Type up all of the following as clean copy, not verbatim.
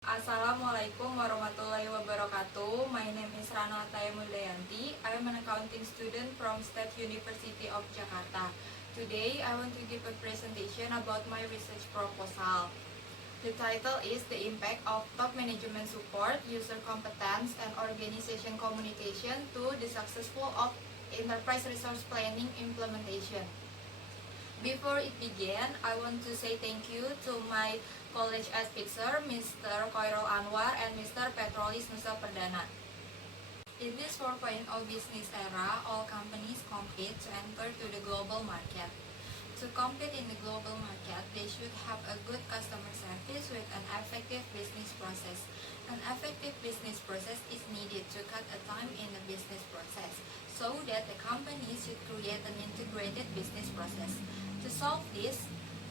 Assalamualaikum warahmatullahi wabarakatuh. My name is Rana Athaya. I am an accounting student from State University of Jakarta. Today, I want to give a presentation about my research proposal. The title is The Impact of Top Management Support, User Competence, and Organization Communication to the Successful of Enterprise Resource Planning Implementation. Before it began, I want to say thank you to my college advisor, Mr. Koirol Anwar and Mr. Petrolis Nusa Perdana. In this 4.0 business era, all companies compete to enter to the global market. To compete in the global market, they should have a good customer service with an effective business process. An effective business process is needed to cut a time in the business process, so that the company should create an integrated business process. To solve this,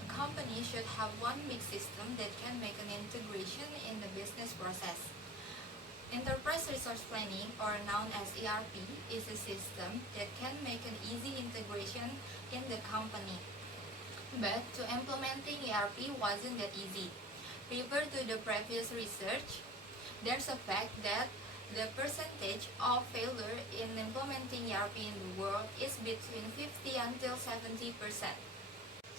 a company should have one big system that can make an integration in the business process. Enterprise Resource Planning, or known as ERP, is a system that can make an easy integration in the company. But to implementing ERP wasn't that easy. Refer to the previous research, there's a fact that the percentage of failure in implementing ERP in the world is between 50 until 70%.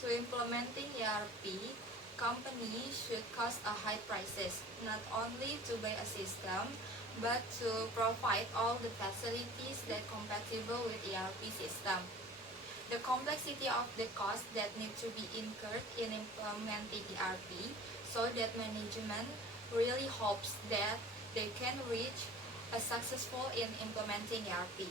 To implementing ERP, companies should cost a high prices, not only to buy a system, but to provide all the facilities that compatible with ERP system. The complexity of the cost that need to be incurred in implementing ERP, so that management really hopes that they can reach a successful in implementing ERP.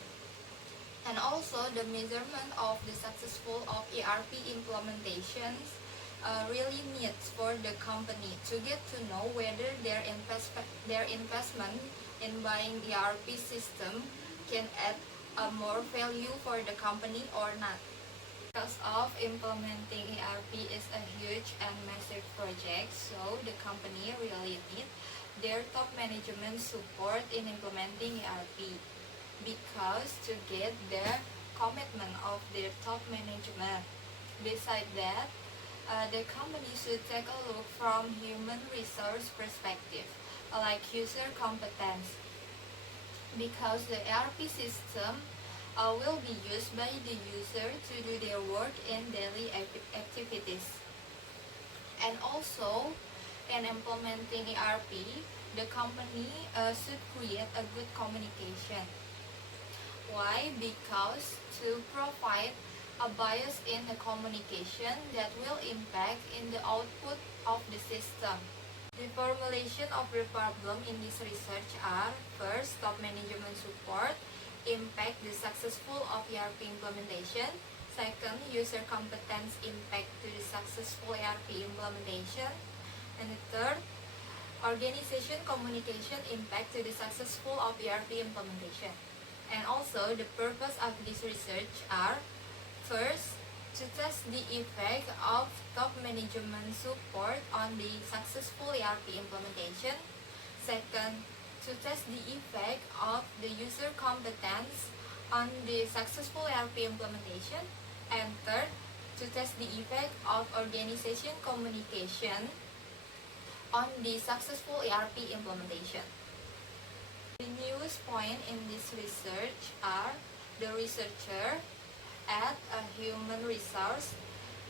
And also the measurement of the successful of ERP implementations really needs for the company to get to know whether their investment in buying ERP system can add more value for the company or not. Because of implementing ERP is a huge and massive project, so the company really need their top management support in implementing ERP. Because to get the commitment of their top management. Besides that, the company should take a look from human resource perspective, like user competence. Because the ERP system will be used by the user to do their work in daily activities. And also, in implementing ERP, the company should create a good communication. Why? Because to provide a bias in the communication that will impact in the output of the system. The formulation of the problem in this research are: first, top management support, impact the successful of ERP implementation; second, user competence impact to the successful ERP implementation; and the third, organization communication impact to the successful of ERP implementation. And also, the purpose of this research are: first, to test the effect of top management support on the successful ERP implementation; second, to test the effect of the user competence on the successful ERP implementation; and third, to test the effect of organization communication on the successful ERP implementation. The newest point in this research are: the researcher add a human resource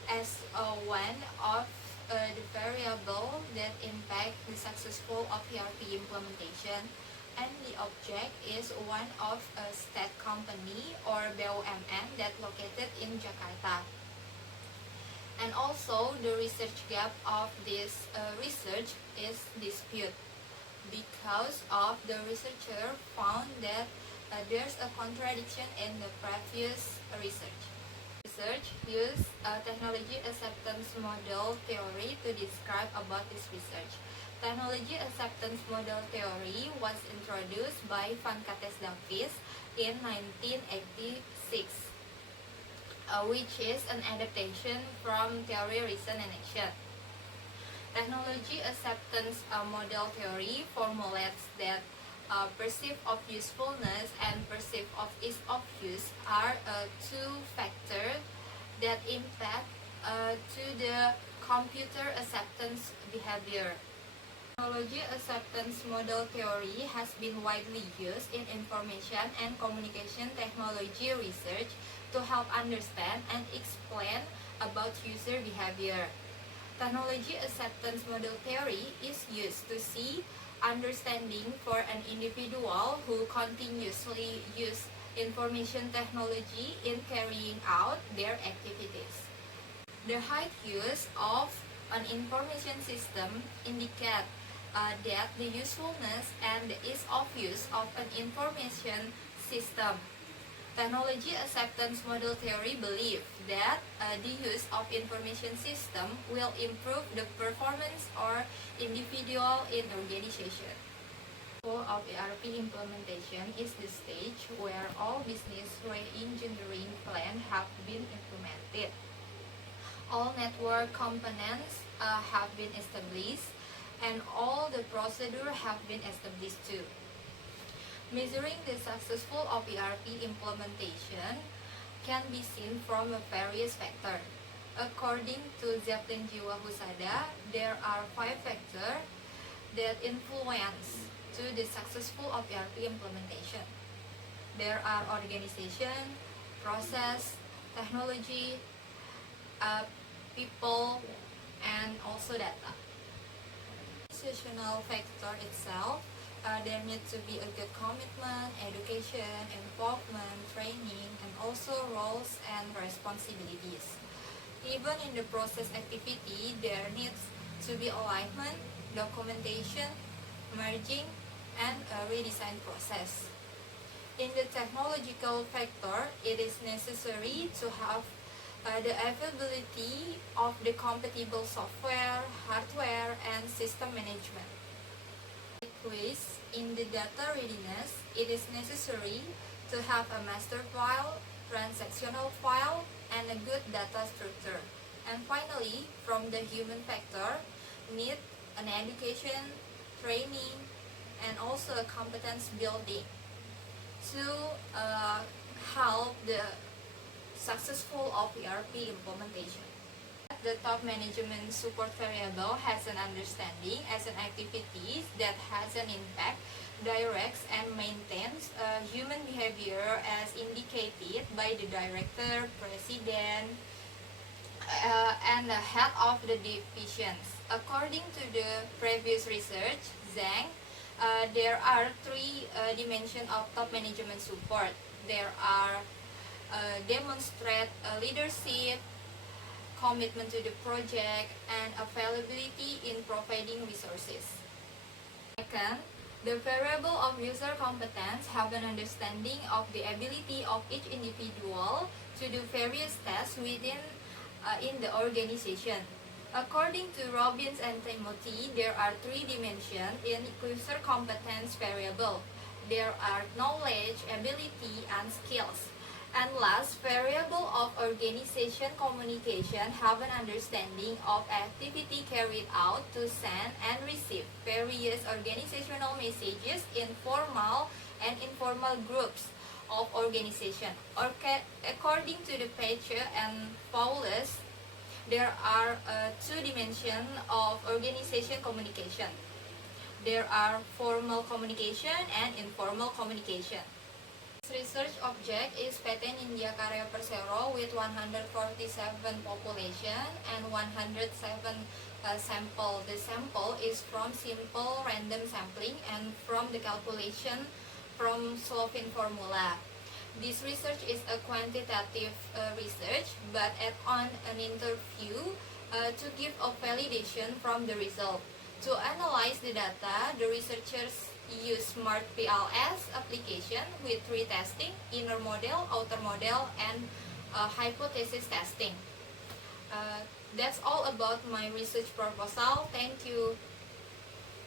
as one of the variable that impact the successful of ERP implementation, and the object is one of a state company or BUMN that located in Jakarta. And also, the research gap of this research is dispute, because of the researcher found that there's a contradiction in the previous research. Research used technology acceptance model theory to describe about this research. Technology acceptance model theory was introduced by Van Cates Davis in 1986, which is an adaptation from theory, reason, and action. Technology acceptance model theory formulates that perceive of usefulness and perceive of ease of use are two factors that impact to the computer acceptance behavior. Technology acceptance model theory has been widely used in information and communication technology research to help understand and explain about user behavior. Technology acceptance model theory is used to see understanding for an individual who continuously use information technology in carrying out their activities. The high use of an information system indicate that the usefulness and the ease of use of an information system. Technology acceptance model theory believes that the use of information system will improve the performance of individual in organization. Of ERP implementation is the stage where all business re-engineering plans have been implemented. All network components have been established, and all the procedures have been established too. Measuring the successful of ERP implementation can be seen from various factors. According to Zeppelin Jiwa Husada, there are 5 factors that influence to the successful of ERP implementation. There are organization, process, technology, people, and also data. Organizational factor itself, there needs to be a good commitment, education, involvement, training, and also roles and responsibilities. Even in the process activity, there needs to be alignment, documentation, merging, and a redesign process. In the technological factor, it is necessary to have the availability of the compatible software, hardware, and system management. Likewise, in the data readiness, it is necessary to have a master file, transactional file, and a good data structure. And finally, from the human factor, need an education, training, and also a competence building to help the successful of ERP implementation. The top management support variable has an understanding as an activity that has an impact, directs and maintains human behavior as indicated by the director, president, and the head of the divisions. According to the previous research, Zhang, there are 3 dimensions of top management support. There are demonstrate leadership, commitment to the project, and availability in providing resources. Second, the variable of user competence have an understanding of the ability of each individual to do various tasks within in the organization. According to Robbins and Timothy, there are 3 dimensions in user competence variable. There are knowledge, ability, and skills. And last, variable of organization communication have an understanding of activity carried out to send and receive various organizational messages in formal and informal groups of organization. According to the Pacher and Paulus, there are 2 dimensions of organization communication. There are formal communication and informal communication. Research object is PT Nindya Karya Persero with 147 population and 107 sample. The sample is from simple random sampling and from the calculation from Slovene formula. This research is a quantitative research, but on an interview to give a validation from the result. To analyze the data, the researchers use Smart PLS application with 3 testing: inner model, outer model, and hypothesis testing. That's all about my research proposal. Thank you.